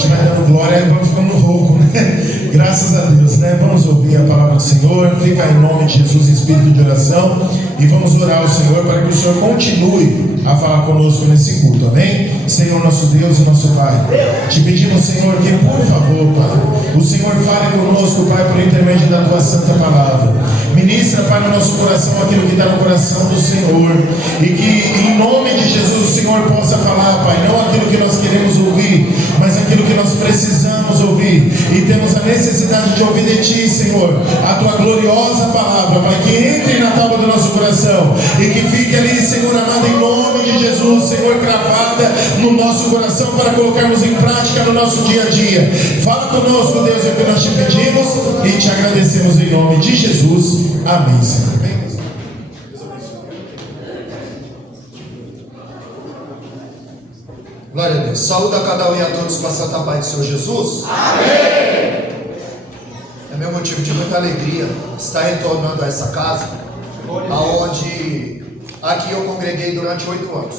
gente vai dando glória e vamos ficando rouco, né? Graças a Deus, né? Vamos ouvir a palavra do Senhor. Fica em nome de Jesus, espírito de oração, e vamos orar ao Senhor para que o Senhor continue a falar conosco nesse culto, amém? Senhor nosso Deus e nosso Pai, te pedimos, Senhor, que por favor, Pai, o Senhor fale conosco, Pai, por intermédio da tua santa palavra. Ministra, Pai, no nosso coração aquilo que está no coração do Senhor, e que em nome de Jesus o Senhor possa falar, Pai, não aquilo que nós queremos ouvir, mas aquilo que nós precisamos ouvir, e temos a necessidade de ouvir de Ti, Senhor, a Tua gloriosa palavra, Pai, que entre na tábua do nosso coração, e que fique ali, Senhor amado, em nome de Jesus, Senhor, cravada no nosso coração, para colocarmos em prática no nosso dia a dia. Fala conosco, Deus, é o que nós te pedimos, e te agradecemos em nome de Jesus. Amém, Senhor. Glória a Deus. Saúde a cada um e a todos com a santa paz do Senhor Jesus. Amém. É meu motivo de muita alegria estar retornando a essa casa, aonde aqui eu congreguei durante 8 anos.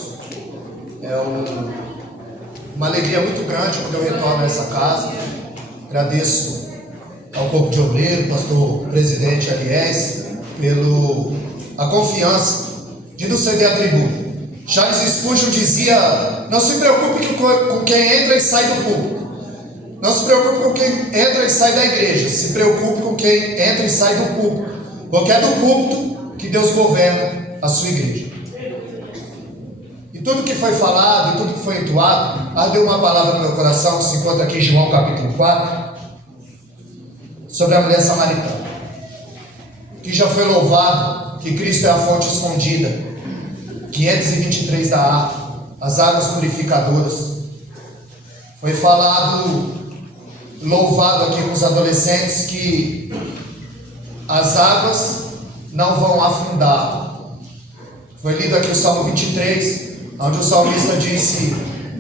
É uma alegria muito grande quando eu retorno a essa casa. Agradeço ao corpo de obreiro, pastor presidente Aliés, pela confiança de nos ceder a tribuna. Charles Spurgeon dizia: não se preocupe com quem entra e sai do púlpito, não se preocupe com quem entra e sai da igreja, se preocupe com quem entra e sai do púlpito, porque é do púlpito que Deus governa a sua igreja. E tudo que foi falado, e tudo que foi entoado, ardeu uma palavra no meu coração, que se encontra aqui em João capítulo 4, sobre a mulher samaritana, que já foi louvado que Cristo é a fonte escondida, 523 da água, as águas purificadoras. Foi falado, louvado aqui com os adolescentes, que as águas não vão afundar. Foi lido aqui o Salmo 23, onde o salmista disse: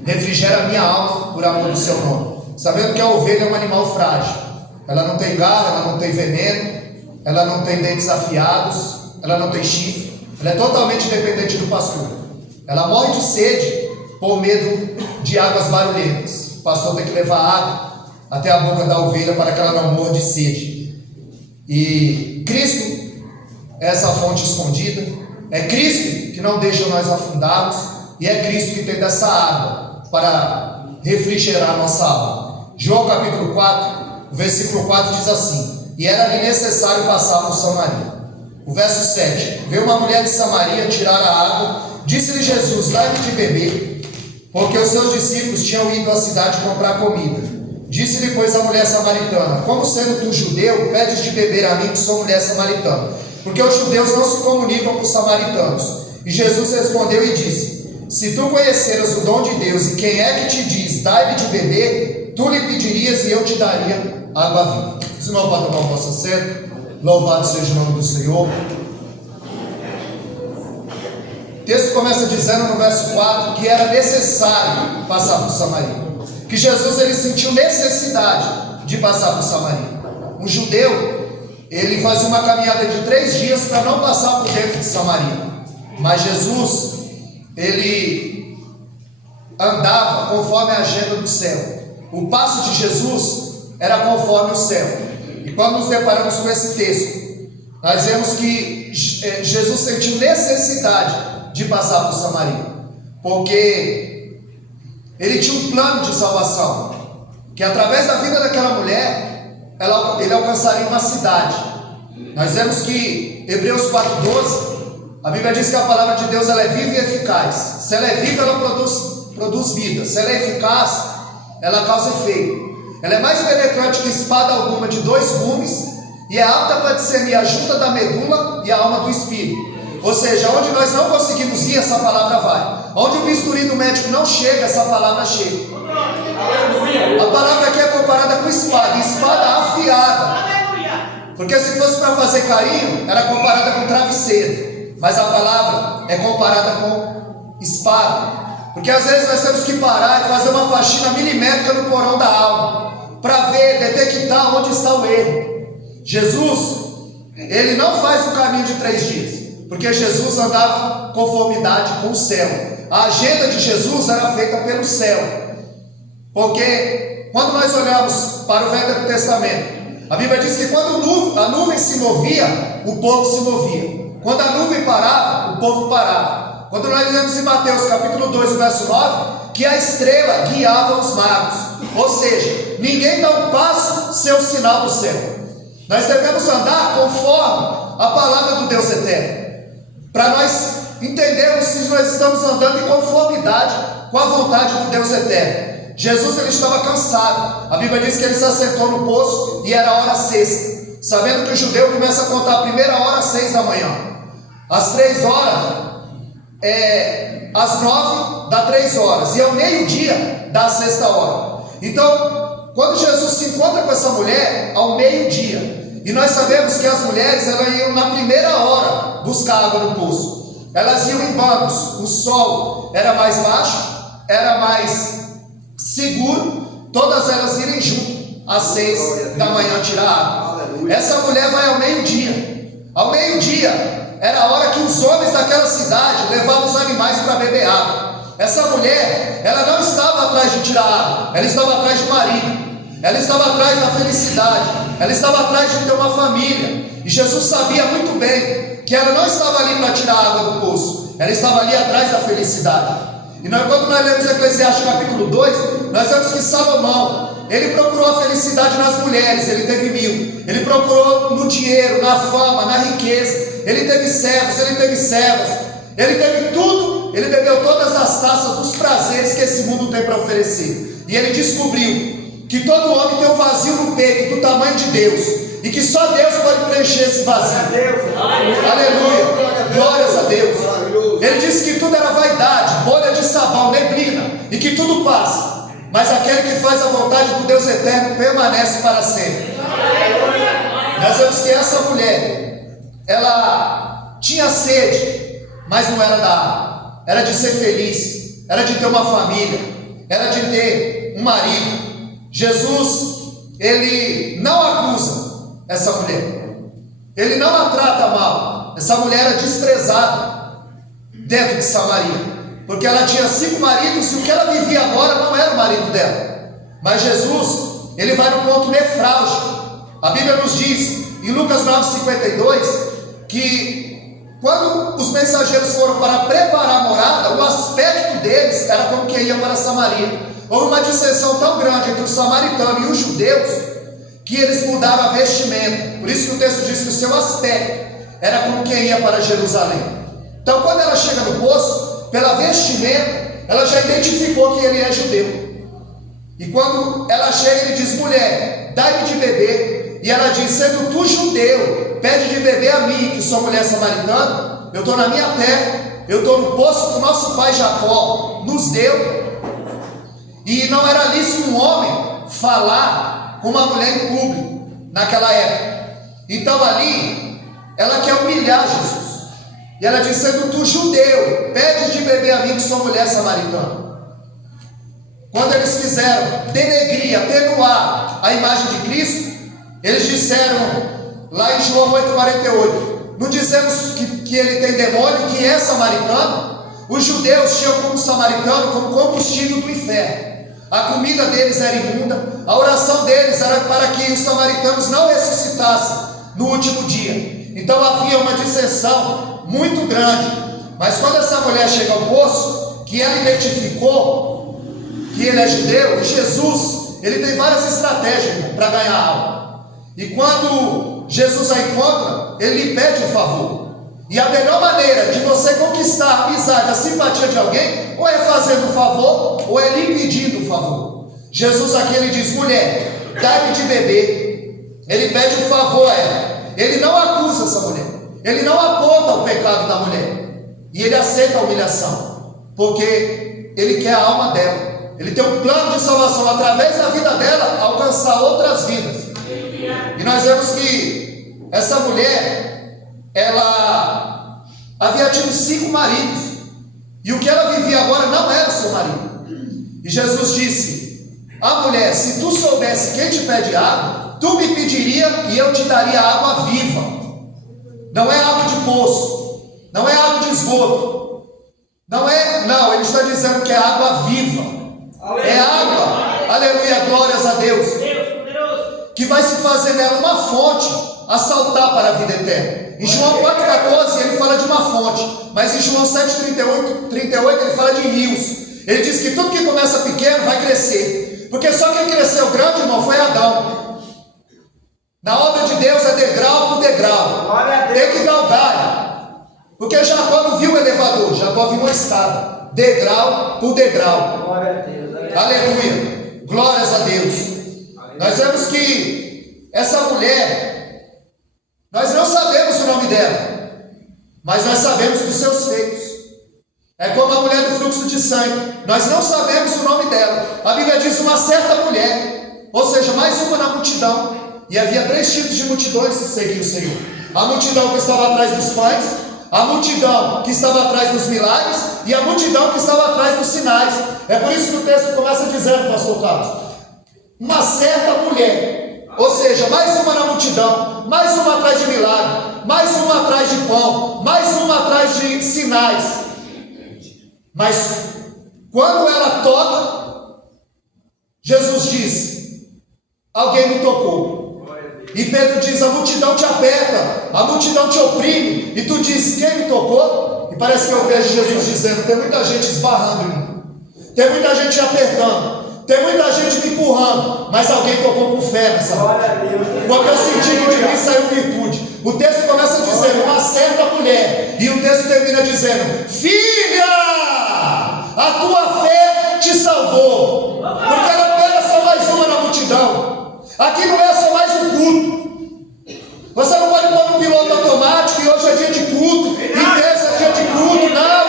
refrigera minha alma por amor do seu nome. Sabendo que a ovelha é um animal frágil, ela não tem garra, ela não tem veneno, ela não tem dentes afiados, ela não tem chifre. Ela é totalmente dependente do pastor. Ela morre de sede por medo de águas barulhentas. O pastor tem que levar água até a boca da ovelha para que ela não morra de sede. E Cristo é essa fonte escondida. É Cristo que não deixa nós afundarmos. E é Cristo que tem dessa água para refrigerar a nossa alma. João capítulo 4, versículo 4 diz assim: e era-lhe necessário passar por Samaria. O verso 7: veio uma mulher de Samaria tirar a água, disse-lhe Jesus: dai-me de beber, porque os seus discípulos tinham ido à cidade comprar comida. Disse-lhe, pois, a mulher samaritana: como sendo tu judeu, pedes de beber a mim, que sou mulher samaritana? Porque os judeus não se comunicam com os samaritanos. E Jesus respondeu e disse: se tu conheceras o dom de Deus, e quem é que te diz, dai-me de beber, tu lhe pedirias e eu te daria água viva. Se não pode tomar o vosso assento. Louvado seja o nome do Senhor. O texto começa dizendo no verso 4 que era necessário passar por Samaria, que Jesus ele sentiu necessidade de passar por Samaria. Um judeu, ele fazia uma caminhada de 3 dias para não passar por dentro de Samaria, mas Jesus, ele andava conforme a agenda do céu. O passo de Jesus era conforme o céu. E quando nos deparamos com esse texto, nós vemos que Jesus sentiu necessidade de passar por Samaria, porque ele tinha um plano de salvação, que através da vida daquela mulher, ele alcançaria uma cidade. Nós vemos que Hebreus 4:12, a Bíblia diz que a palavra de Deus ela é viva e eficaz. Se ela é viva, ela produz vida. Se ela é eficaz, ela causa efeito. Ela é mais penetrante que espada alguma de 2 gumes, e é apta para discernir a junta da medula e a alma do espírito. Ou seja, onde nós não conseguimos ir, essa palavra vai. Onde o bisturi do médico não chega, essa palavra chega. A palavra aqui é comparada com espada afiada. Porque se fosse para fazer carinho, era comparada com travesseiro. Mas a palavra é comparada com espada. Porque às vezes nós temos que parar e fazer uma faxina milimétrica no porão da alma, para ver, detectar onde está o erro. Jesus, ele não faz o caminho de 3 dias, porque Jesus andava em conformidade com o céu. A agenda de Jesus era feita pelo céu, porque quando nós olhamos para o Velho Testamento, a Bíblia diz que quando a nuvem se movia, o povo se movia. Quando a nuvem parava, o povo parava. Quando nós lemos em Mateus capítulo 2, verso 9, que a estrela guiava os magos. Ou seja, ninguém dá um passo sem o sinal do céu. Nós devemos andar conforme a palavra do Deus eterno, para nós entendermos se nós estamos andando em conformidade com a vontade do Deus eterno. Jesus, ele estava cansado. A Bíblia diz que ele se assentou no poço e era a hora sexta, sabendo que o judeu começa a contar a primeira hora às 6 da manhã, às 3 horas às 9 dá 3 horas, e ao meio-dia dá a sexta hora. Então, quando Jesus se encontra com essa mulher, ao meio-dia, e nós sabemos que as mulheres, elas iam na primeira hora buscar água no poço, elas iam em bandos, o sol era mais baixo, era mais seguro, todas elas irem junto, às 6 da manhã tirar água. Essa mulher vai ao meio-dia era a hora que os homens daquela cidade levavam os animais para beber água. Essa mulher, ela não estava atrás de tirar água, ela estava atrás de marido, ela estava atrás da felicidade, ela estava atrás de ter uma família. E Jesus sabia muito bem que ela não estava ali para tirar água do poço, ela estava ali atrás da felicidade. E quando nós lemos Eclesiastes capítulo 2, nós vemos que Salomão, ele procurou a felicidade nas mulheres, ele teve 1000. Ele procurou no dinheiro, na fama, na riqueza. Ele teve servos, ele teve servas, ele teve tudo. Ele bebeu todas as taças dos prazeres que esse mundo tem para oferecer. E ele descobriu que todo homem tem um vazio no peito do tamanho de Deus, e que só Deus pode preencher esse vazio. Aleluia, glórias a Deus. Ele disse que tudo era vaidade, bolha de sabão, neblina, e que tudo passa, mas aquele que faz a vontade do Deus eterno permanece para sempre. Nós vemos que essa mulher, ela tinha sede, mas não era da água, era de ser feliz, era de ter uma família, era de ter um marido. Jesus, ele não acusa essa mulher, ele não a trata mal. Essa mulher era desprezada dentro de Samaria, porque ela tinha 5 maridos, e o que ela vivia agora não era o marido dela. Mas Jesus, ele vai no ponto nefrálgico. A Bíblia nos diz em Lucas 9:52 que quando os mensageiros foram para preparar a morada, o aspecto deles era como que ia para Samaria. Houve uma dissensão tão grande entre os samaritanos e os judeus que eles mudaram a vestimenta. Por isso que o texto diz que o seu aspecto era como quem ia para Jerusalém. Então, quando ela chega no poço, pela vestimenta, ela já identificou que ele é judeu. E quando ela chega, ele diz: mulher, dai-me de beber. E ela diz: sendo tu judeu, pede de beber a mim, que sou mulher samaritana. Eu estou na minha terra, eu estou no poço que o nosso pai Jacó nos deu. E não era lícito um homem falar com uma mulher em público naquela época. Então ali, ela quer humilhar Jesus. E ela diz: sendo tu judeu, pede de beber a mim, que sou mulher samaritana. Quando eles quiseram denegrir, atenuar a imagem de Cristo, eles disseram lá em João 8:48, não dizemos que ele tem demônio, que é samaritano? Os judeus tinham como samaritano como combustível do inferno. A comida deles era imunda, a oração deles era para que os samaritanos não ressuscitassem no último dia. Então havia uma dissensão muito grande. Mas quando essa mulher chega ao poço, que ela identificou que ele é judeu, e Jesus, ele tem várias estratégias para ganhar alma. E quando Jesus a encontra, ele lhe pede um favor. E a melhor maneira de você conquistar a amizade, a simpatia de alguém, ou é fazendo um favor, ou é lhe pedindo um favor. Jesus aqui, ele diz: mulher, dai-me de beber. Ele pede um favor a ela. Ele não acusa essa mulher, ele não aponta o pecado da mulher, e ele aceita a humilhação, porque ele quer a alma dela. Ele tem um plano de salvação através da vida dela, alcançar outras vidas. E nós vemos que essa mulher, ela havia tido 5 maridos, e o que ela vivia agora não era o seu marido. E Jesus disse: a mulher, se tu soubesse quem te pede água, tu me pediria e eu te daria água viva. Não é água de poço, não é água de esgoto, não, ele está dizendo que é água viva. É água Aleluia, glórias a Deus. Que vai se fazer nela uma fonte a saltar para a vida eterna. Em João 4,14 ele fala de uma fonte, mas em João 7,38 ele fala de rios. Ele diz que tudo que começa pequeno vai crescer, porque só quem cresceu grande, irmão, foi Adão. Na obra de Deus é degrau por degrau, tem que galgar, porque Jacó não viu o elevador, Jacó viu uma escada, degrau por degrau. Aleluia, glórias a Deus. Nós vemos que essa mulher, nós não sabemos o nome dela, mas nós sabemos dos seus feitos. É como a mulher do fluxo de sangue, nós não sabemos o nome dela. A Bíblia diz uma certa mulher, ou seja, mais uma na multidão. E havia 3 tipos de multidões que seguiam o Senhor: a multidão que estava atrás dos pães, a multidão que estava atrás dos milagres e a multidão que estava atrás dos sinais. É por isso que o texto começa dizendo, pastor Carlos, uma certa mulher, ou seja, mais uma na multidão, mais uma atrás de milagre, mais uma atrás de pão, mais uma atrás de sinais. Mas quando ela toca, Jesus diz: alguém me tocou. E Pedro diz: a multidão te aperta, a multidão te oprime, e tu dizes: quem me tocou? E parece que eu vejo Jesus dizendo: tem muita gente esbarrando em mim, tem muita gente apertando, tem muita gente me empurrando, mas alguém tocou com fé nessa noite. Quando eu senti que de mim saiu virtude. O texto começa dizendo: uma certa mulher, e o texto termina dizendo: filha, a tua fé te salvou. Porque ela não era só mais uma na multidão. Aqui não é só mais um culto. Você não pode pôr no piloto automático e hoje é dia de culto, e terça é dia de culto, não.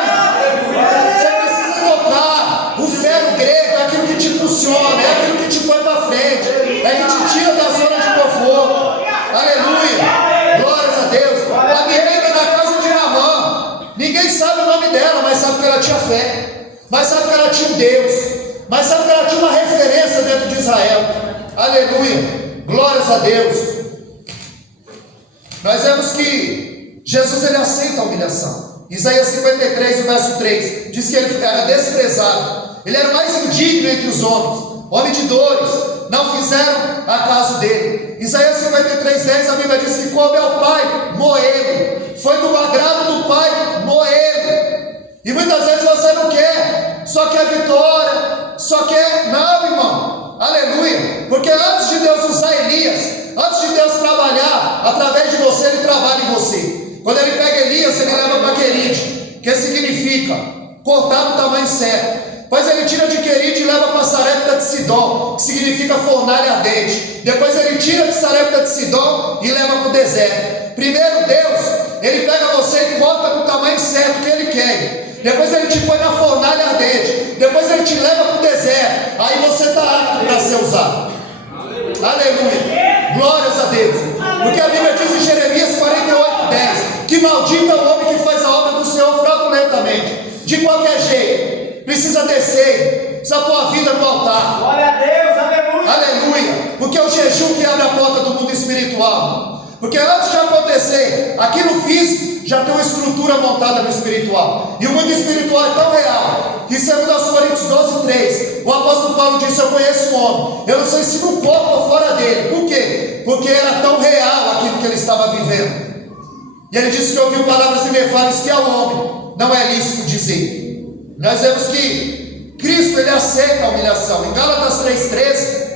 Você precisa tocar. O ferro grego é aquilo que te impulsiona, é aquilo que te põe para frente, é que te tira da zona de conforto. Aleluia, glórias a Deus. A menina na casa de Naamã, ninguém sabe o nome dela, mas sabe que ela tinha fé, mas sabe que ela tinha um Deus, mas sabe que ela tinha uma referência dentro de Israel. Aleluia, glórias a Deus. Nós vemos que Jesus ele aceita a humilhação. Isaías 53, o verso 3 diz que ele era desprezado, ele era o mais indigno entre os homens, homem de dores, não fizeram acaso dele. Isaías 53, 10, a Bíblia diz que coube ao Pai moê-lo, foi do agrado do Pai moê-lo. E muitas vezes você não quer, só quer vitória, só quer, não, irmão. Aleluia, porque antes de Deus usar Elias, antes de Deus trabalhar através de você, Ele trabalha em você. Quando Ele pega Elias, Ele leva para Querite, que significa cortar no tamanho certo. Depois Ele tira de Querite e leva para Sarepta de Sidom, que significa fornalha ardente. Depois Ele tira de Sarepta de Sidom e leva para o deserto. Primeiro Deus, Ele pega você e corta no tamanho certo que Ele quer. Depois Ele te põe na fornalha ardente. Depois Ele te leva para o deserto. Aí você está apto para ser usado. Aleluia, glórias a Deus. Porque a Bíblia diz em Jeremias 48:10 que maldito é o homem que faz a obra do Senhor fraudulentamente, de qualquer jeito. Precisa descer, precisa pôr a vida no altar. Glória a Deus, aleluia. Aleluia, porque é o jejum que abre a porta do mundo espiritual. Porque antes de acontecer aqui no físico, já tem uma estrutura montada no espiritual. E o mundo espiritual é tão real que, segundo aos Coríntios 12:3, o apóstolo Paulo disse: eu conheço um homem, eu não sei se no corpo ou fora dele. Por quê? Porque era tão real aquilo que ele estava vivendo. E ele disse que ouviu palavras inefáveis que ao homem não é lícito dizer. Nós vemos que Cristo ele aceita a humilhação. Em Gálatas 3:13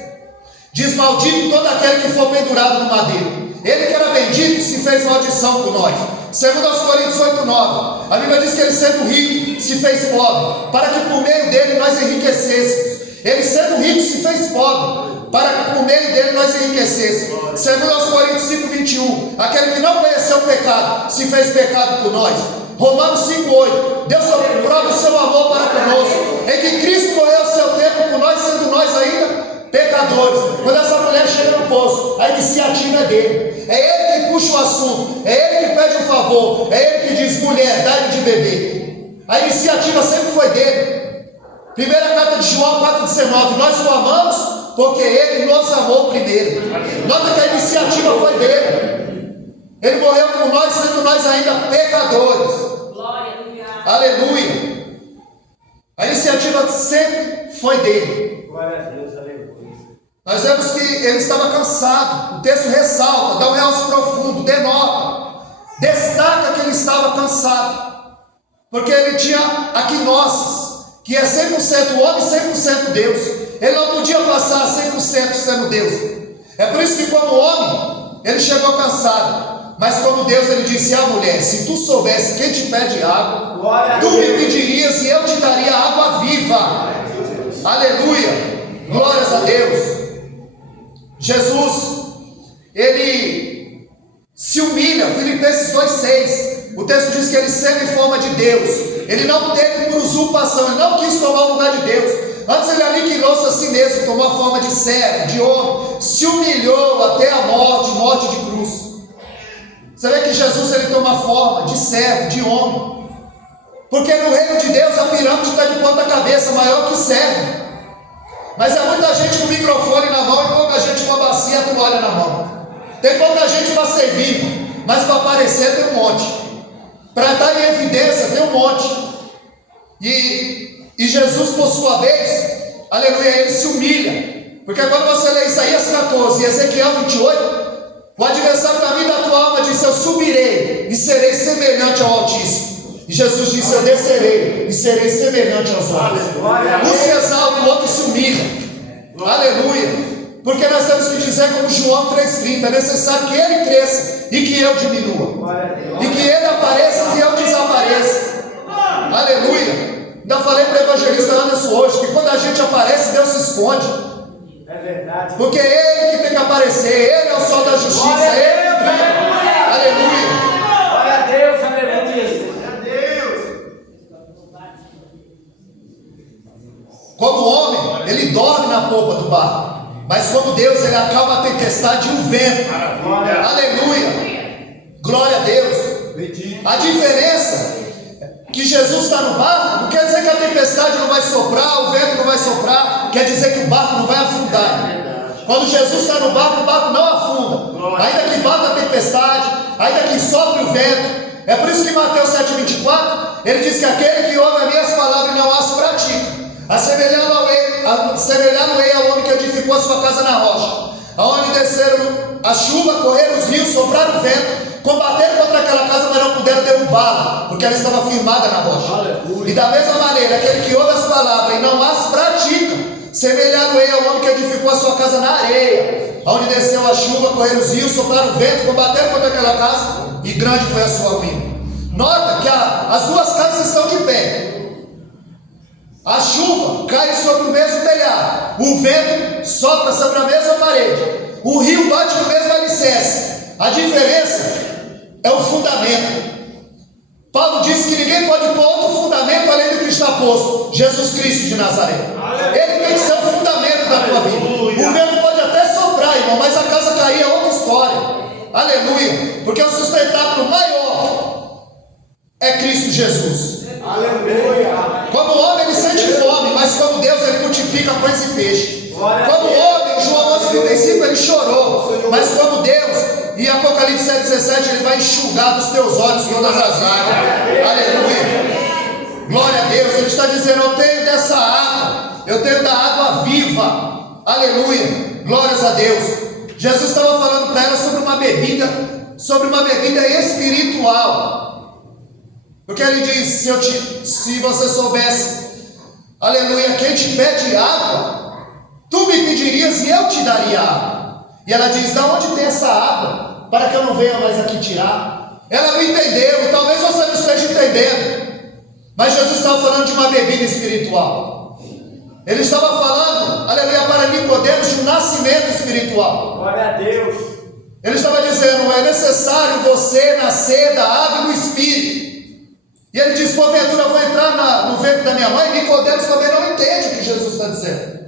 diz: maldito todo aquele que for pendurado no madeiro. Ele que era bendito se fez maldição por nós. Segundo aos Coríntios 8:9, a Bíblia diz que ele sendo rico se fez pobre, para que por meio dele nós enriquecêssemos. Ele sendo rico se fez pobre, para que por meio dele nós enriquecêssemos. Segundo aos Coríntios 5:21, aquele que não conheceu o pecado se fez pecado por nós. Romanos 5:8, Deus prova o seu amor para conosco, em que Cristo morreu o seu tempo por nós, sendo nós ainda pecadores. Quando essa mulher chega no poço, a iniciativa é dele. É ele que puxa o assunto, é ele que pede um favor, é ele que diz: mulher, dá-lhe de beber. A iniciativa sempre foi dele. Primeira carta de João 4:19, nós o amamos porque ele nos amou primeiro. Nota que a iniciativa foi dele. Ele morreu por nós, sendo nós ainda pecadores. Aleluia. A iniciativa sempre foi dele. Glória a Deus, aleluia. Nós vemos que ele estava cansado. O texto ressalta, dá um realce profundo, denota, destaca que ele estava cansado. Porque ele tinha a quinosis, que é 100% homem e 100% Deus. Ele não podia passar 100% sendo Deus. É por isso que como homem, ele chegou cansado. Mas como Deus, ele disse à mulher: se tu soubesse quem te pede água, tu me pedirias e eu te daria água viva. Aleluia. Glórias a Deus. Jesus, ele se humilha. Filipenses 2,6. O texto diz que ele sempre em forma de Deus. Ele não teve por usurpação, ele não quis tomar o lugar de Deus. Antes ele aniquilou-se a si mesmo, tomou a forma de servo, de homem, se humilhou até a morte, morte de cruz. Você vê que Jesus ele toma forma de servo, de homem. Porque no reino de Deus a pirâmide está de ponta cabeça, maior que servo. Mas é muita gente com o microfone na mão e pouca gente com a bacia e a toalha na mão. Tem pouca gente para servir, mas para aparecer tem um monte. Para estar em evidência tem um monte. E Jesus, por sua vez, aleluia, ele se humilha. Porque quando você lê Isaías 14 e Ezequiel 28, o adversário da vida da tua alma disse: eu subirei e serei semelhante ao Altíssimo. E Jesus disse: eu descerei e serei semelhante aos homens. Um se exalta, o outro se humilha. Aleluia. Porque nós temos que dizer como João 3,30: é necessário que ele cresça e que eu diminua. E que ele apareça e eu desapareça. Aleluia. Ainda falei para o evangelista Anderson hoje que quando a gente aparece, Deus se esconde. É verdade. Porque é ele que tem que aparecer, ele é o sol da justiça, Glória a Deus, ele que vem. Aleluia. Glória a Deus, aleluia. Como homem, ele dorme na polpa do barco. Mas como Deus, ele acalma a tempestade e o vento. Aleluia. Glória a Deus. A diferença é que Jesus está no barco não quer dizer que a tempestade não vai soprar, o vento não vai soprar, quer dizer que o barco não vai afundar. Quando Jesus está no barco, o barco não afunda. Ainda que bata a tempestade, ainda que sopre o vento. É por isso que em Mateus 7,24, ele diz que aquele que ouve as minhas palavras e não as pratica, assemelhando-ei ao homem que edificou a sua casa na rocha, aonde desceram a chuva, correram os rios, sopraram o vento, combateram contra aquela casa, mas não puderam derrubá-la, porque ela estava firmada na rocha. Aleluia. E da mesma maneira, aquele que ouve as palavras e não as pratica, semelhado-ei ao homem que edificou a sua casa na areia, onde desceu a chuva, correram os rios, sopraram o vento, combateram contra aquela casa, e grande foi a sua ruína. Nota que as duas casas estão de pé. A chuva cai sobre o mesmo telhado, o vento sopra sobre a mesma parede, o rio bate no mesmo alicerce. A diferença é o fundamento. Paulo disse que ninguém pode pôr outro fundamento além do que está posto: Jesus Cristo de Nazaré. Ele tem que ser o fundamento da tua vida. O vento pode até soprar, irmão, mas a casa cair é outra história. Aleluia. Porque o sustentáculo maior é Cristo Jesus. Aleluia. Como homem ele sente fome, mas como Deus ele multiplica pães e peixe. Como homem, João 11,35 ele chorou, mas como Deus, em Apocalipse 7,17 ele vai enxugar dos teus olhos todas as águas. Aleluia. Glória a Deus. Ele está dizendo: eu tenho dessa água, eu tenho da água viva. Aleluia. Glórias a Deus. Jesus estava falando para ela sobre uma bebida espiritual. Porque ele diz: se você soubesse, aleluia, quem te pede água, tu me pedirias e eu te daria água. E ela diz: da onde tem essa água, para que eu não venha mais aqui tirar? Ela não entendeu, e talvez você não esteja entendendo, mas Jesus estava falando de uma bebida espiritual. Ele estava falando, aleluia, para Nicodemos, de um nascimento espiritual. Glória a Deus. Ele estava dizendo: é necessário você nascer da água e do Espírito. E ele diz: porventura eu vou entrar no ventre da minha mãe? Nicodemos também não entende o que Jesus está dizendo.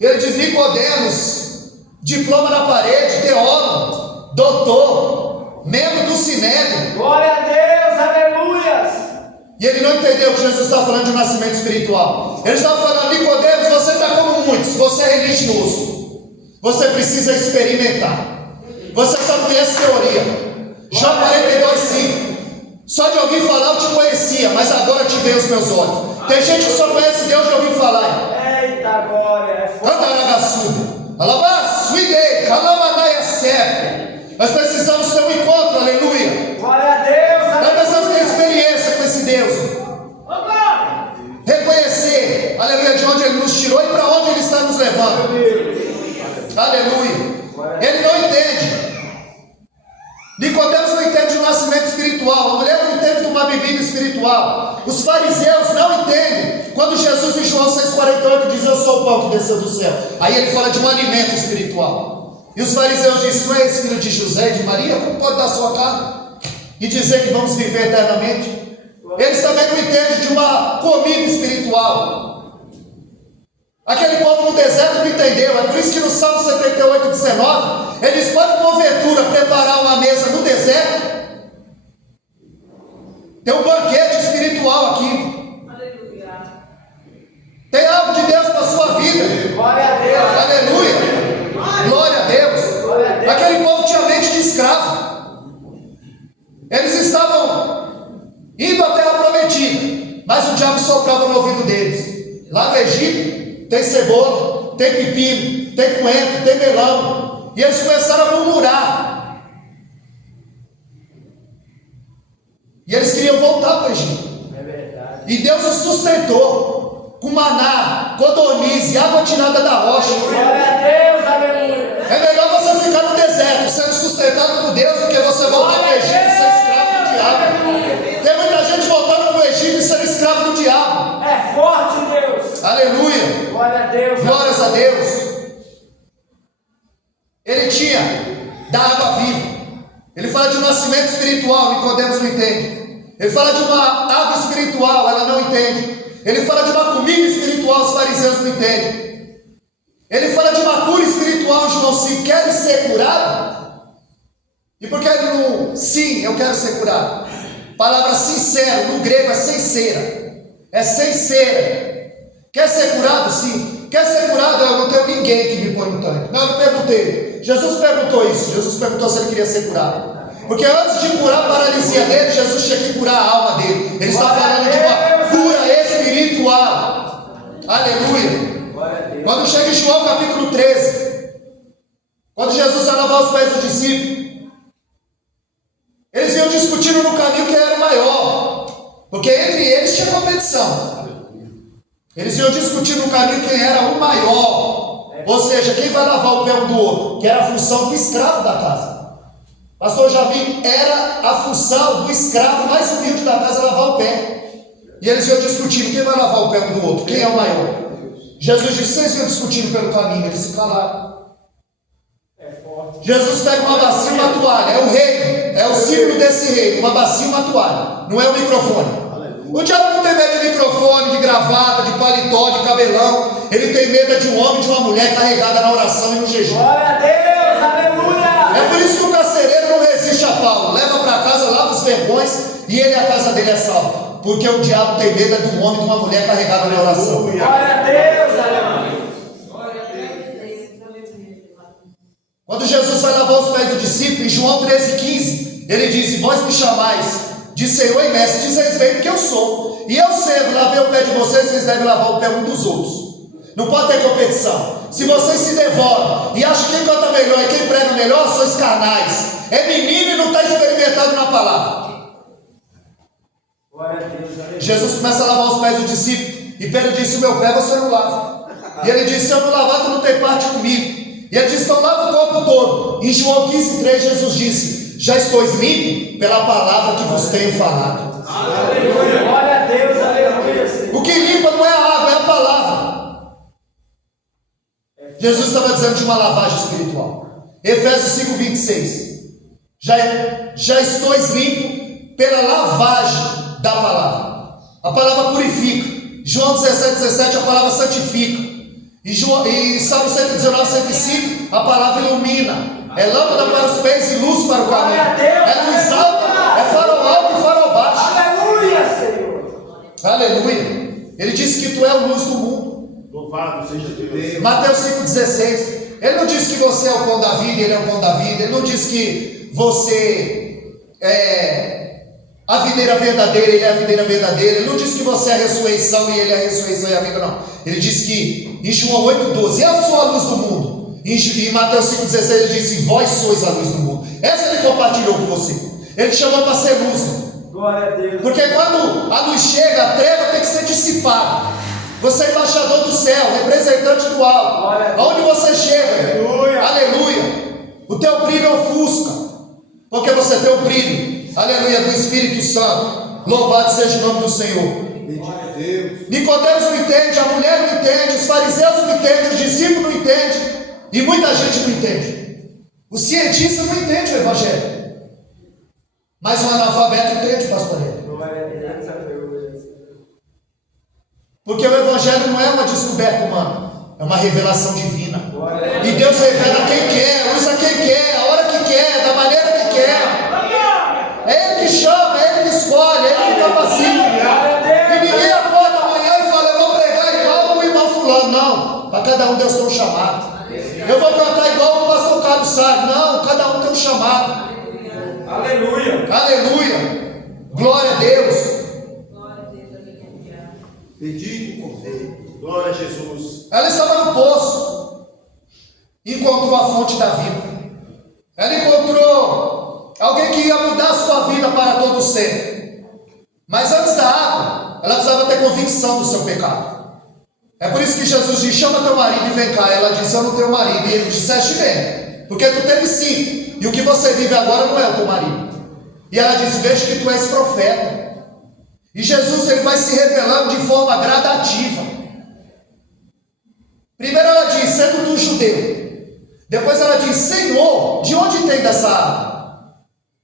E ele diz: Nicodemos, diploma na parede, teólogo, doutor, membro do Sinédrio. Glória a Deus, aleluias. E ele não entendeu que Jesus está falando de um nascimento espiritual. Ele estava falando: Nicodemos, você está como muitos, você é religioso, você precisa experimentar, você só conhece teoria. Jó 42,5: só de ouvir falar eu te conhecia, mas agora te vejo os meus olhos. Tem gente que só conhece Deus de ouvir falar. Eita glória, é forte. Andaragaçuda. Alabaçuide, calamanaya sempre. Nós precisamos ter um encontro, aleluia. Glória a Deus, Nós precisamos ter aleluia. experiência com esse Deus. Reconhecer, aleluia, de onde Ele nos tirou e para onde Ele está nos levando. Aleluia. Ele não entende. Nicodemos não entende o nascimento espiritual. A mulher não entende de uma bebida espiritual. Os fariseus não entendem. Quando Jesus em João 6,48 diz: eu sou o pão que desceu do céu. Aí ele fala de um alimento espiritual. E os fariseus dizem: não é esse filho de José e de Maria? Como pode dar sua carne e dizer que vamos viver eternamente? Eles também não entendem de uma comida espiritual. Aquele povo no deserto não entendeu. É por isso que no Salmo 78:19 ele diz: pode porventura preparar uma mesa no deserto? Tem um banquete espiritual aqui. Tem algo de Deus para a sua vida. Glória a Deus. Aleluia. Glória a Deus. Glória a Deus. Aquele povo tinha mente de escravo. Eles estavam indo à terra prometida, mas o diabo soprava no ouvido deles. Lá no Egito tem cebola, tem pepino, tem coentro, tem melão. E eles começaram a murmurar. E eles queriam voltar para o Egito. É verdade. E Deus os sustentou com maná, codorniz e água tirada da rocha. Glória a Deus, aleluia. É melhor você ficar no deserto sendo sustentado por Deus do que você voltar para o Egito e ser escravo do diabo. Tem muita gente voltando para o Egito e sendo escravo do diabo. É forte, Deus. Aleluia. Glória a Deus. Glórias a Deus. Ele tinha da água viva. Ele fala de um nascimento espiritual, Nicodemos não entende. Ele fala de uma água espiritual, ela não entende. Ele fala de uma comida espiritual, os fariseus não entendem. Ele fala de uma cura espiritual, João 5. Quer ser curado? E por que ele não? Sim, eu quero ser curado. Palavra sincero, no grego é sincera. É sincera. Quer ser curado? Sim. Quer ser curado? Eu não tenho ninguém que me põe no tanque. Não, eu perguntei. Jesus perguntou isso. Jesus perguntou se ele queria ser curado. Porque antes de curar a paralisia dele, Jesus tinha que curar a alma dele. Ele está falando de uma cura espiritual. Aleluia. Glória a Deus. Quando chega em João capítulo 13, quando Jesus ia lavar os pés dos discípulos, eles iam discutindo no caminho quem era o maior, porque entre eles tinha competição. Eles iam discutir no caminho quem era o maior, ou seja, quem vai lavar o pé um do outro, que era a função do escravo da casa. Pastor Javi, era a função do escravo mais humilde da casa lavar o pé. E eles iam discutindo quem vai lavar o pé um do outro, quem é o maior. Jesus disse: vocês iam discutindo pelo caminho, eles se calaram. É forte. Jesus pega uma bacia e uma toalha, é o reino, é o símbolo desse reino, uma bacia e uma toalha, não é o microfone. O diabo não tem medo de microfone, de gravata, de paletó, de cabelão. Ele tem medo de um homem e de uma mulher carregada na oração e no jejum. Glória a Deus, aleluia. É por isso que o carcereiro não resiste a Paulo. Leva para casa, lava os vergões e ele a casa dele é salva. Porque o diabo tem medo de um homem e de uma mulher carregada na oração. Glória a Deus, aleluia. Quando Jesus vai lavar os pés do discípulo, em João 13,15, ele diz: vós me chamais de Senhor e Mestre, dizeis bem porque eu sou. E eu sendo, lavei o pé de vocês, vocês devem lavar o pé um dos outros. Não pode ter competição. Se vocês se devoram e acham que quem canta melhor e quem prega melhor, sois carnais. É menino e não está experimentado na palavra. Glória a Deus, aleluia. Jesus começa a lavar os pés do discípulo. E Pedro disse: o meu pé você não lava. E ele disse: se eu não lavar, tu não tem parte comigo. E ele disse: então lava o corpo todo. Em João 15,3 Jesus disse: já estou limpo pela palavra que vos tenho falado. Aleluia. Glória a Deus, aleluia, Senhor. O que limpa não é a água, é a palavra. Jesus estava dizendo de uma lavagem espiritual. Efésios 5,26. Já estou limpo pela lavagem da palavra. A palavra purifica. João 17,17, a palavra santifica. E Salmo 119, 105, a palavra ilumina. É lâmpada para os pés e luz para o caminho. É luz alta, é farol alto e farol baixo. Aleluia, Senhor. Aleluia. Ele disse que tu é a luz do mundo. Louvado seja Deus. Mateus 5,16. Ele não disse que você é o pão da vida, ele é o pão da vida. Ele não disse que você é a videira verdadeira, Ele é a videira verdadeira. Ele não diz que você é a ressurreição e Ele é a ressurreição e a vida, não. Ele diz que, em João 8,12, eu sou a luz do mundo. Em Mateus 5,16 ele disse, vós sois a luz do mundo. Essa Ele compartilhou com você. Ele te chamou para ser luz. Glória a Deus. Porque quando a luz chega, a treva tem que ser dissipada. Você é embaixador do céu, representante do alto. Aonde você chega, aleluia, o teu brilho ofusca, porque você tem o brilho, aleluia, do Espírito Santo. Louvado seja o nome do Senhor. Nicodemos não entende, a mulher não entende, os fariseus não entendem, os discípulos não entendem, e muita gente não entende. O cientista não entende o Evangelho, mas o analfabeto entende, pastor Hélio. Porque o Evangelho não é uma descoberta humana, é uma revelação divina. E Deus revela quem quer, usa quem quer, a hora que quer, da maneira que quer. É Ele que chama, é Ele que escolhe, é Ele que capacita. E ninguém acorda amanhã e fala, eu vou pregar igual o irmão fulano. Não, para cada um Deus tem um chamado. Eu vou cantar igual o pastor Carlos Salles. Não, cada um tem um chamado. Aleluia. Aleluia. Glória a Deus. Bendito Cordeiro. Glória a Jesus. Ela estava no poço, encontrou a fonte da vida. Ela encontrou alguém que ia mudar a sua vida para todo sempre. Mas antes da água, ela precisava ter convicção do seu pecado. É por isso que Jesus diz, chama teu marido e vem cá. Ela disse, eu não tenho marido. E ele disseste bem, porque tu teve 5, e o que você vive agora não é o teu marido. E ela disse, vejo que tu és profeta. E Jesus ele vai se revelando de forma gradativa. Primeiro ela diz, sendo tu judeu. Depois ela diz, Senhor, de onde tem dessa água?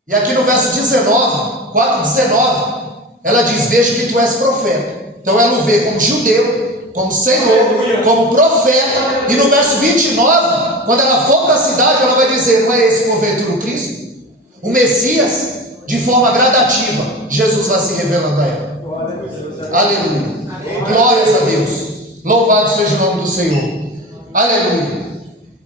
E aqui no verso 19, 4:19, ela diz, vejo que tu és profeta. Então ela o vê como judeu, como Senhor, como profeta. E no verso 29, quando ela for para a cidade, ela vai dizer, não é esse porventura o Cristo? O Messias? De forma gradativa, Jesus vai se revelando a ela. Aleluia. Glórias a Deus. Louvado seja o nome do Senhor. Aleluia.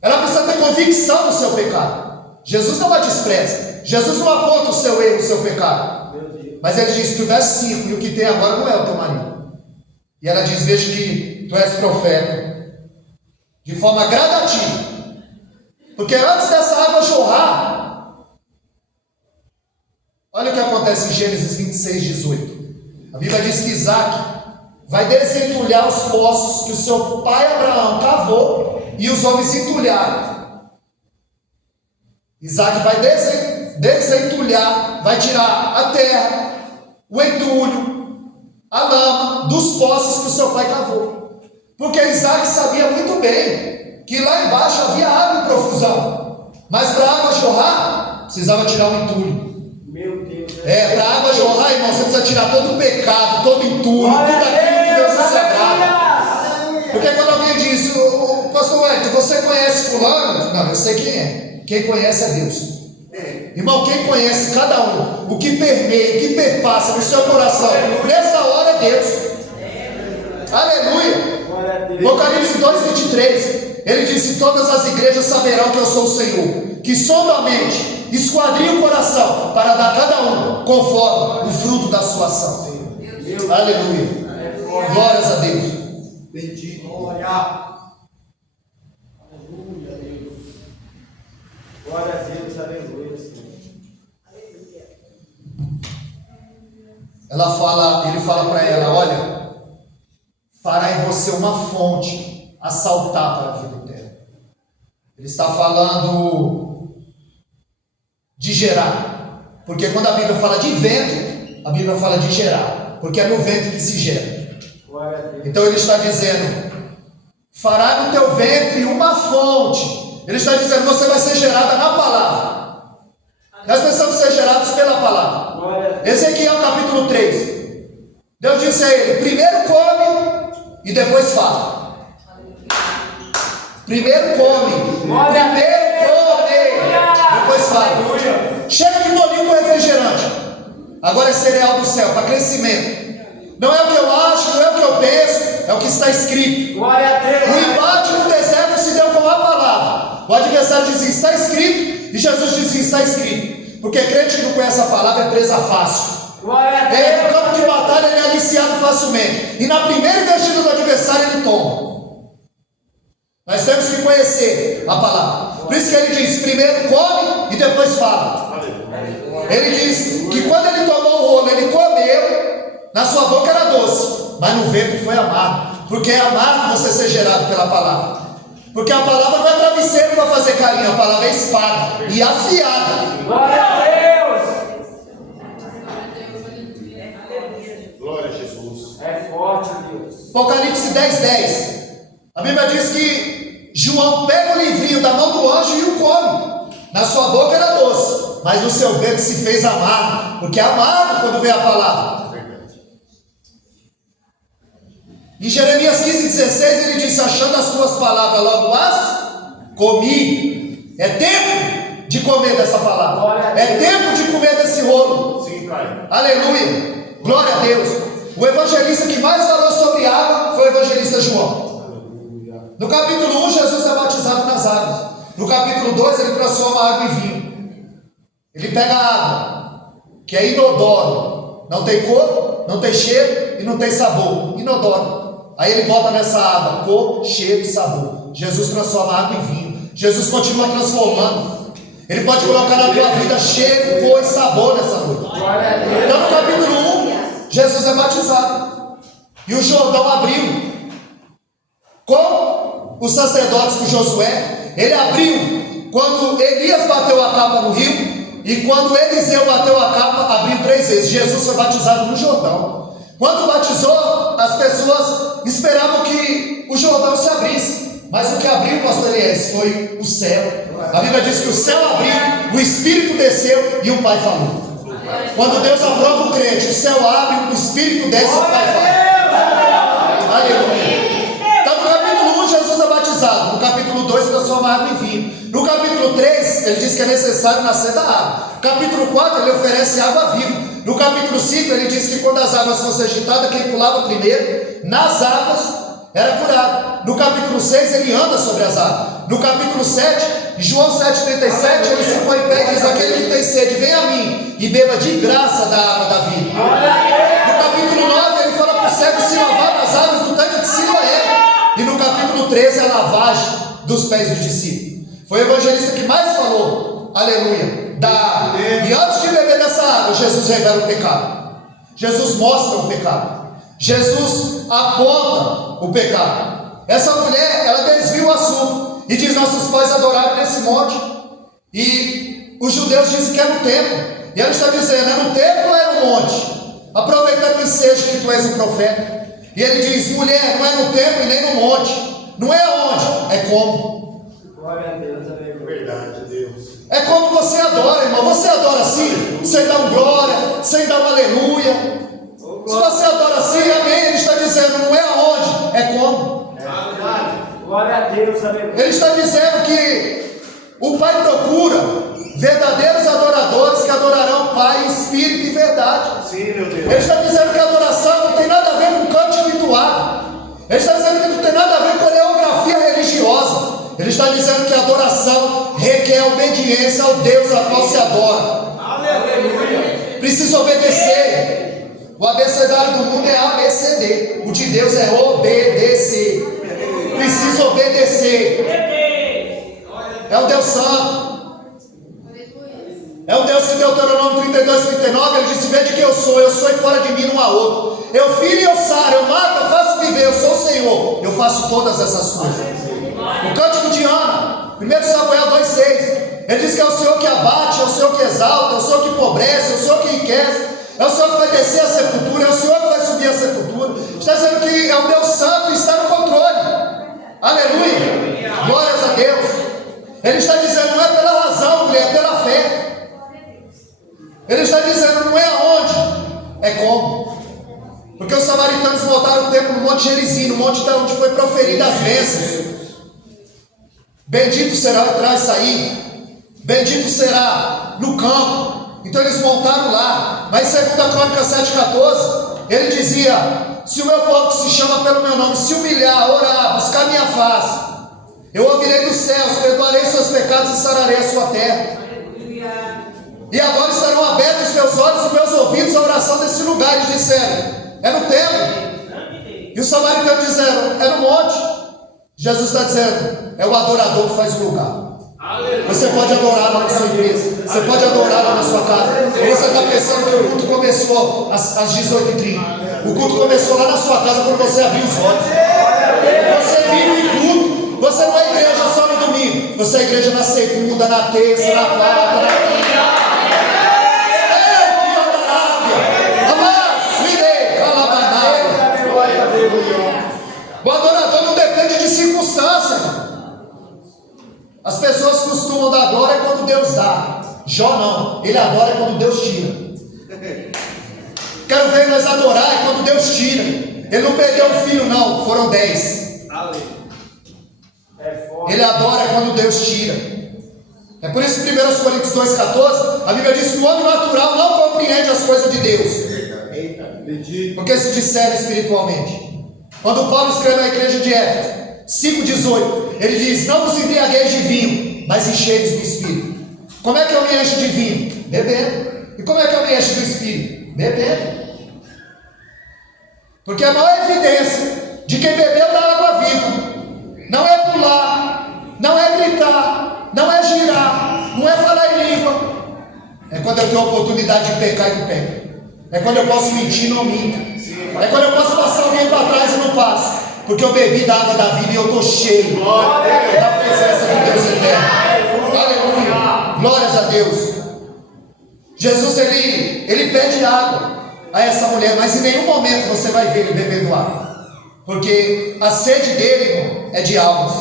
Ela precisa ter convicção do seu pecado. Jesus não a despreza. Jesus não aponta o seu erro, o seu pecado. Mas ele diz, tu és 5 e o que tem agora não é o teu marido. E ela diz, vejo que tu és profeta. De forma gradativa. Porque antes dessa água jorrar, olha o que acontece em Gênesis 26:18. A Bíblia diz que Isaac vai desentulhar os poços que o seu pai Abraão cavou e os homens entulharam. Isaac vai desentulhar, vai tirar a terra, o entulho, a lama dos poços que o seu pai cavou. Porque Isaac sabia muito bem que lá embaixo havia água em profusão. Mas para a água jorrar, precisava tirar o entulho. Para a água jorrar, irmão, você precisa tirar todo o pecado, todo o entulho, tudo aquilo que Deus nos agrada. Porque quando alguém diz, pastor Wellington, você conhece fulano? Não, eu sei quem é. Quem conhece é Deus. Irmão, quem conhece cada um, o que permeia, o que perpassa no seu coração, nessa hora é Deus. Aleluia. Apocalipse 2:23, ele disse, todas as igrejas saberão que eu sou o Senhor, que sonda a mente, esquadrinha o coração, para dar a cada um conforme o fruto da sua ação. Aleluia. Glórias a Deus. Bendito. Glória. Aleluia, Deus. Glória a Deus, aleluia, Senhor. Ele fala para ela, olha, fará em você uma fonte a saltar para a vida eterna. Ele está falando de gerar, porque quando a Bíblia fala de vento, a Bíblia fala de gerar, porque é no vento que se gera. Então ele está dizendo, fará no teu ventre uma fonte. Ele está dizendo, você vai ser gerada na palavra. Nós precisamos ser gerados pela palavra. Ezequiel capítulo 3, Deus disse a ele, primeiro come e depois fala. Primeiro come, depois fala. Chega de bolinho com refrigerante. Agora é cereal do céu, para crescimento. Não é o que eu acho, não é o que eu penso, é o que está escrito. Glória a Deus. O embate no deserto se deu com a palavra. O adversário dizia, está escrito, e Jesus dizia, está escrito. Porque crente que não conhece a palavra é presa fácil. No campo de batalha ele é aliciado facilmente. E na primeira investida do adversário ele toma. Nós temos que conhecer a palavra. Por isso que ele diz, primeiro come e depois fala. Ele diz que quando ele tomou o rolo, ele comeu, na sua boca era doce, mas no ventre foi amargo. Porque é amargo você ser gerado pela palavra. Porque a palavra não é travesseiro para fazer carinho, a palavra é espada e afiada. Glória a Deus! Glória a Jesus. É forte, Deus. Apocalipse 10:10. A Bíblia diz que João pega o livrinho da mão do anjo e o come. Na sua boca era doce, mas no seu ventre se fez amargo, porque é amargo quando vem a palavra. Em Jeremias 15:16 ele disse, achando as tuas palavras logo as comi. É tempo de comer dessa palavra. É tempo de comer desse rolo. Sim, Pai. Aleluia. Glória a Deus. O evangelista que mais falou sobre água foi o evangelista João. No capítulo 1, Jesus é batizado nas águas. No capítulo 2, ele transforma a água em vinho. Ele pega a água, que é inodoro. Não tem cor, não tem cheiro e não tem sabor. Inodoro. Aí ele bota nessa água cor, cheiro e sabor. Jesus transforma a água em vinho. Jesus continua transformando. Ele pode colocar na tua vida cheiro, cor e sabor nessa noite. Então no capítulo 1, Jesus é batizado. E o Jordão abriu. Com os sacerdotes com Josué, ele abriu quando Elias bateu a capa no rio, e quando Eliseu bateu a capa, abriu 3 vezes. Jesus foi batizado no Jordão. Quando batizou, as pessoas esperavam que o Jordão se abrisse, mas o que abriu, pastor Elias, foi o céu. A Bíblia diz que o céu abriu, o Espírito desceu e o Pai falou. Quando Deus aprova o crente, o céu abre, o Espírito desce e o Pai fala. Aleluia. Jesus é batizado. No capítulo 2, transforma a água em vinho. No capítulo 3, ele diz que é necessário nascer da água. No capítulo 4, ele oferece água viva. No capítulo 5, ele diz que quando as águas fossem agitadas, quem pulava primeiro nas águas era curado. No capítulo 6, ele anda sobre as águas. No capítulo 7, João 7,37, ele se põe em pé e diz, aquele que tem sede, vem a mim e beba de graça da água da vida. No capítulo 9, ele fala para o cego se lavar nas águas do tanque de Siloé. E no capítulo 13, a lavagem dos pés dos discípulos. Foi o evangelista que mais falou, aleluia, da água. E antes de beber dessa água, Jesus revela o pecado. Jesus mostra o pecado. Jesus aponta o pecado. Essa mulher, ela desvia o assunto e diz, nossos pais adoraram nesse monte. E os judeus dizem que é no templo. E ela está dizendo, é no templo ou é no monte? Aproveitando o ensejo que tu és o profeta. E ele diz, mulher, não é no templo e nem no monte. Não é aonde, é como. Glória a Deus, aleluia. Verdade, Deus. É como você adora, irmão. Você adora assim, sem dar um glória, sem dar um aleluia. Se você adora assim, amém. Ele está dizendo, não é aonde, é como. Glória a Deus, aleluia. Ele está dizendo que o Pai procura verdadeiros adoradores que adorarão o Pai em espírito e verdade. Sim, meu Deus. Ele está dizendo que a adoração não tem nada a ver com canto ritual. Ele está dizendo que não tem nada a ver com coreografia religiosa. Ele está dizendo que a adoração requer obediência ao Deus a qual se adora. Aleluia. Precisa obedecer. O abecedário do mundo é ABCD. O de Deus é obedecer. Precisa obedecer. É o Deus Santo. É o Deus que deu Deuteronômio 32:39, ele disse, vede que eu sou e fora de mim não há outro. Eu filho e eu saro, eu mato, eu faço viver, eu sou o Senhor. Eu faço todas essas coisas. O cântico de Ana, 1 Samuel 2:6, ele diz que é o Senhor que abate, é o Senhor que exalta, é o Senhor que empobrece, é o Senhor que enriquece, é o Senhor que vai descer a sepultura, é o Senhor que vai subir a sepultura. Está dizendo que é o Deus Santo e está no controle. Aleluia. Glórias a Deus. Ele está dizendo, não é pela razão, mulher, é pela fé. Ele está dizendo, não é aonde, é como. Porque os samaritanos voltaram o templo no Monte Gerizim, no monte onde foi proferida as bênçãos. Bendito será o entrar e sair. Bendito será no campo. Então eles montaram lá. Mas segundo a Crônica 7,14, ele dizia, se o meu povo que se chama pelo meu nome se humilhar, orar, buscar minha face, eu ouvirei dos céus, perdoarei seus pecados e sararei a sua terra. E agora estarão abertos os meus olhos e os meus ouvidos à oração desse lugar. Eles disseram: é no templo. E os samaritanos disseram: é no monte. Jesus está dizendo: é o adorador que faz o lugar. Você pode adorar lá na sua igreja, você pode adorar lá na sua casa. E você está pensando que o culto começou às 18h30. O culto começou lá na sua casa quando você abriu os olhos. Você vive em culto. Você não é igreja só no domingo. Você é igreja na segunda, na terça, na quarta, na quinta. O adorador não depende de circunstância. As pessoas costumam dar glória quando Deus dá. Jó não, ele adora quando Deus tira. Quero ver nós adorar é quando Deus tira. Ele não perdeu um filho não, foram 10. Ele adora quando Deus tira. É por isso que 1 Coríntios 2,14 a Bíblia diz que o homem natural não compreende as coisas de Deus, porque se discerne espiritualmente. Quando Paulo escreve à igreja de Éfeso 5,18, ele diz: não vos embriagueis de vinho, mas enchei-vos do Espírito. Como é que eu me encho de vinho? Bebendo. E como é que eu me encho do Espírito? Bebendo. Porque a maior evidência de quem bebeu da água viva não é pular, não é gritar, não é girar, não é falar em língua. É quando eu tenho a oportunidade de pecar e não peco. É quando eu posso mentir e não minto. É quando eu posso passar alguém para trás e não passo. Porque eu bebi da água da vida e eu estou cheio da presença de Deus eterno. Aleluia. Glórias a Deus. Jesus, ele pede água a essa mulher, mas em nenhum momento você vai ver ele bebendo água. Porque a sede dele, irmão, é de almas.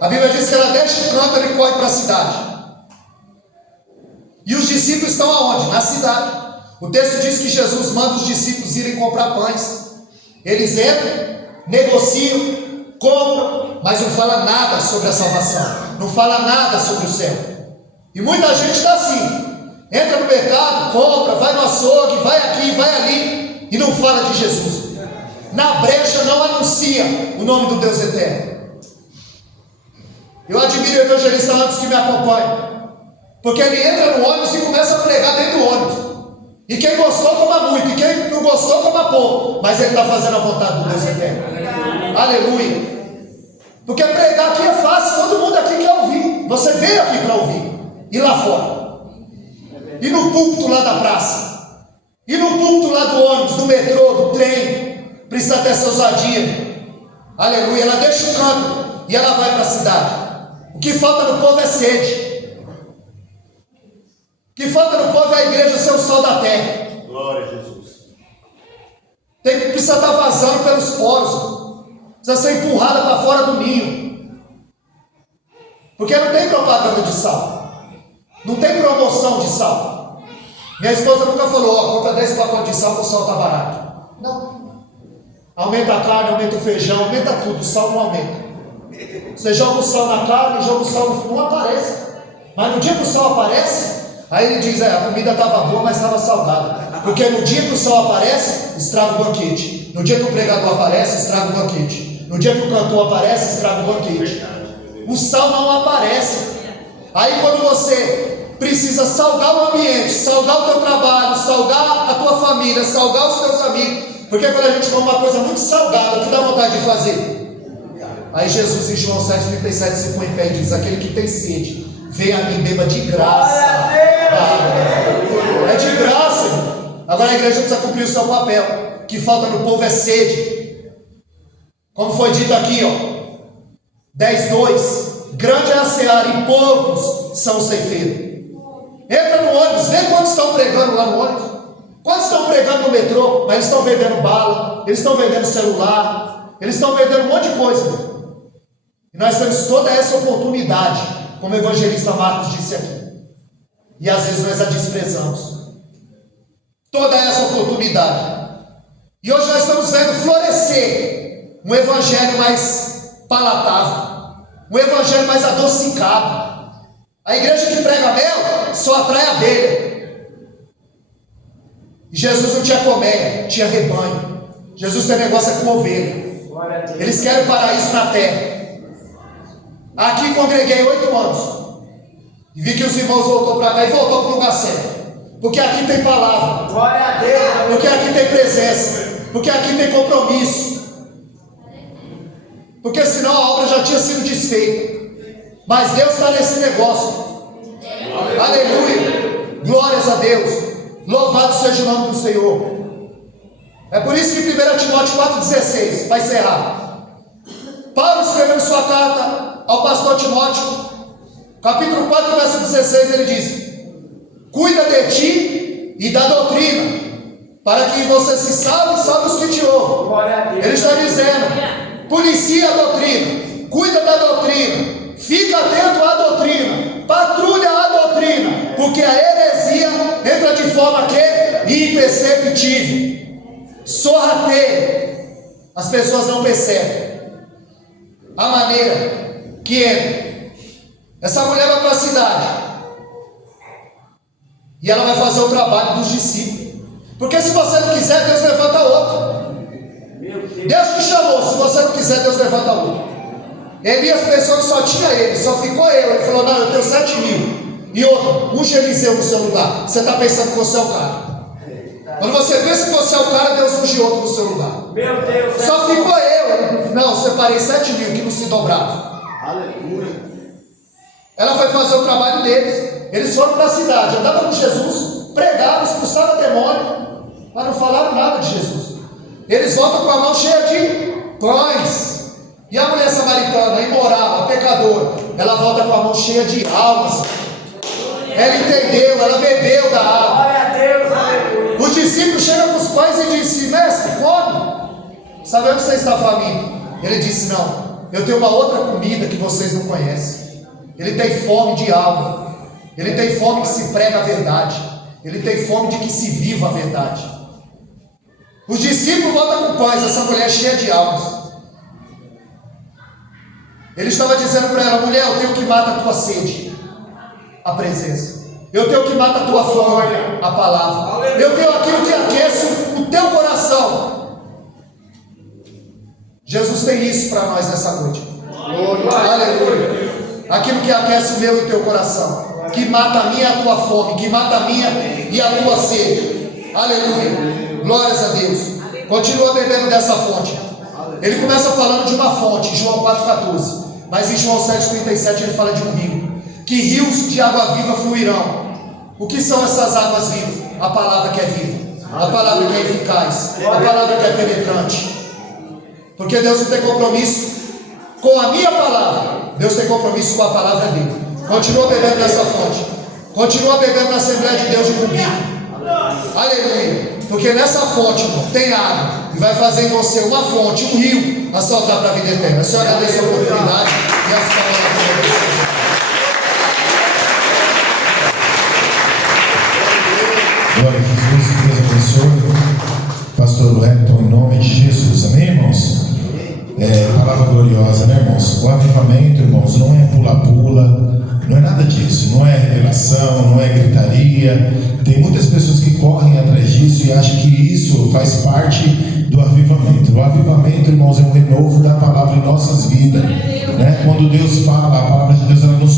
A Bíblia diz que ela deixa o cântaro e corre para a cidade. E os discípulos estão aonde? Na cidade. O texto diz que Jesus manda os discípulos irem comprar pães. Eles entram, negociam, compram, mas não fala nada sobre a salvação, não fala nada sobre o céu. E muita gente está assim: entra no mercado, compra, vai no açougue, vai aqui, vai ali, e não fala de Jesus. Na brecha não anuncia o nome do Deus eterno. Eu admiro o evangelista antes que me acompanha, porque ele entra no ônibus e começa a pregar dentro do ônibus. E quem gostou, coma muito. E quem não gostou, coma pouco. Mas ele está fazendo a vontade do Deus eterno. Aleluia. Porque pregar aqui é fácil. Todo mundo aqui quer ouvir. Você veio aqui para ouvir. E lá fora. E no púlpito lá da praça. E no púlpito lá do ônibus, do metrô, do trem. Precisa ter essa ousadia. Aleluia. Ela deixa o canto e ela vai para a cidade. O que falta no povo é sede. O que falta no povo é a igreja ser o sol da terra. Glória a Jesus. Precisa estar vazando pelos poros. Precisa ser empurrada para fora do ninho. Porque não tem propaganda de sal. Não tem promoção de sal. Minha esposa nunca falou: ó, compra 10 pacotes de sal que o sal está barato. Não. Aumenta a carne, aumenta o feijão, aumenta tudo. O sal não aumenta. Você joga o sal na carne, joga o sal no não aparece. Mas no dia que o sal aparece, aí ele diz: a comida estava boa, mas estava salgada. Porque no dia que o sol aparece, estraga o banquete. No dia que o pregador aparece, estraga o banquete. No dia que o cantor aparece, estraga o banquete. O sal não aparece. Aí quando você precisa salgar o ambiente, salgar o teu trabalho, salgar a tua família, salgar os teus amigos. Porque quando a gente come uma coisa muito salgada, o que dá vontade de fazer? Aí Jesus em João 7,37 se põe em pé e diz: aquele que tem sede, venha a mim, beba de graça. É de graça, irmão. Agora a igreja precisa cumprir o seu papel. O que falta no povo é sede. Como foi dito aqui, ó, 10:2: grande é a seara e poucos são os ceifeiros. Entra no ônibus, vê quantos estão pregando lá no ônibus. Quantos estão pregando no metrô, mas eles estão vendendo bala, eles estão vendendo celular, eles estão vendendo um monte de coisa. E nós temos toda essa oportunidade, como o evangelista Marcos disse aqui. E às vezes nós a desprezamos. Toda essa oportunidade. E hoje nós estamos vendo florescer um evangelho mais palatável, um evangelho mais adocicado. A igreja que prega mel só atrai abelha. E Jesus não tinha colmeia, tinha rebanho. Jesus tem negócio com ovelha. Eles querem paraíso na terra. Aqui congreguei 8 anos. E vi que os irmãos voltou para cá e voltou para o lugar certo. Porque aqui tem palavra. Glória a Deus. Porque aqui tem presença. Porque aqui tem compromisso. Porque senão a obra já tinha sido desfeita. Mas Deus está nesse negócio. Aleluia. Glórias a Deus. Louvado seja o nome do Senhor. É por isso que 1 Timóteo 4,16, para encerrar, Paulo escreveu sua carta ao pastor Timóteo, capítulo 4, verso 16, ele diz: cuida de ti e da doutrina, para que você se salve os que te ouvem. Glória a Deus. Ele está dizendo: policia a doutrina, cuida da doutrina, fica atento à doutrina, patrulha a doutrina, porque a heresia entra de forma que imperceptível, sorrateira. As pessoas não percebem a maneira que entra. Essa mulher vai para a cidade e ela vai fazer o trabalho dos discípulos. Porque se você não quiser, Deus levanta outro. Deus te chamou, se você não quiser, Deus levanta outro. Elias pensou que só tinha ele, só ficou eu. Ele falou: não, eu tenho 7.000. E outro, unge Eliseu no seu lugar. Você está pensando que você é o cara. Quando você pensa que você é o cara, Deus unge outro no seu lugar. Meu Deus. Só ficou eu. Não, separei 7.000 que não se dobravam. Aleluia. Ela foi fazer o trabalho deles. Eles foram para a cidade, andavam com Jesus, pregavam, expulsavam demônio, mas não falaram nada de Jesus. Eles voltam com a mão cheia de pães. E a mulher samaritana, imoral, a pecadora, ela volta com a mão cheia de almas. Ela entendeu, ela bebeu da água. Glória a Deus, aleluia. Os discípulos chegam com os pães e dizem: mestre, come. Sabemos que você está faminto. Ele disse: não, eu tenho uma outra comida que vocês não conhecem. Ele tem fome de alma. Ele tem fome que se prega a verdade. Ele tem fome de que se viva a verdade. Os discípulos voltam com pães, essa mulher cheia de almas. Ele estava dizendo para ela: mulher, eu tenho que matar a tua sede, a presença. Eu tenho que matar a tua fome, a palavra. Eu tenho aquilo que aquece o teu coração. Jesus tem isso para nós nessa noite. Aleluia. Aquilo que aquece o meu e o teu coração, que mata a minha e a tua fome, que mata a minha e a tua sede. Aleluia. Glórias a Deus. Continua bebendo dessa fonte. Ele começa falando de uma fonte, João 4,14. Mas em João 7,37 ele fala de um rio. Que rios de água viva fluirão. O que são essas águas vivas? A palavra que é viva, a palavra que é eficaz, a palavra que é penetrante. Porque Deus não tem compromisso com a minha palavra, Deus tem compromisso com a palavra dele. Continua bebendo dessa fonte. Continua bebendo na Assembleia de Deus de Cumbido. Aleluia. Porque nessa fonte, irmão, tem água. E vai fazer em você uma fonte, um rio, a soltar para a vida eterna. O Senhor agradeço a oportunidade e as palavras de Deus. Glória a Jesus, que Deus abençoe. Pastor Wellington, em nome de Jesus, amém, irmãos? Palavra gloriosa, né, irmãos? O avivamento, irmãos, não é pula-pula, não é nada disso, não é revelação, não é gritaria. Tem muitas pessoas que correm atrás disso e acham que isso faz parte do avivamento. O avivamento, irmãos, é um renovo da palavra em nossas vidas, né? Quando Deus fala, a palavra de Deus, ela nos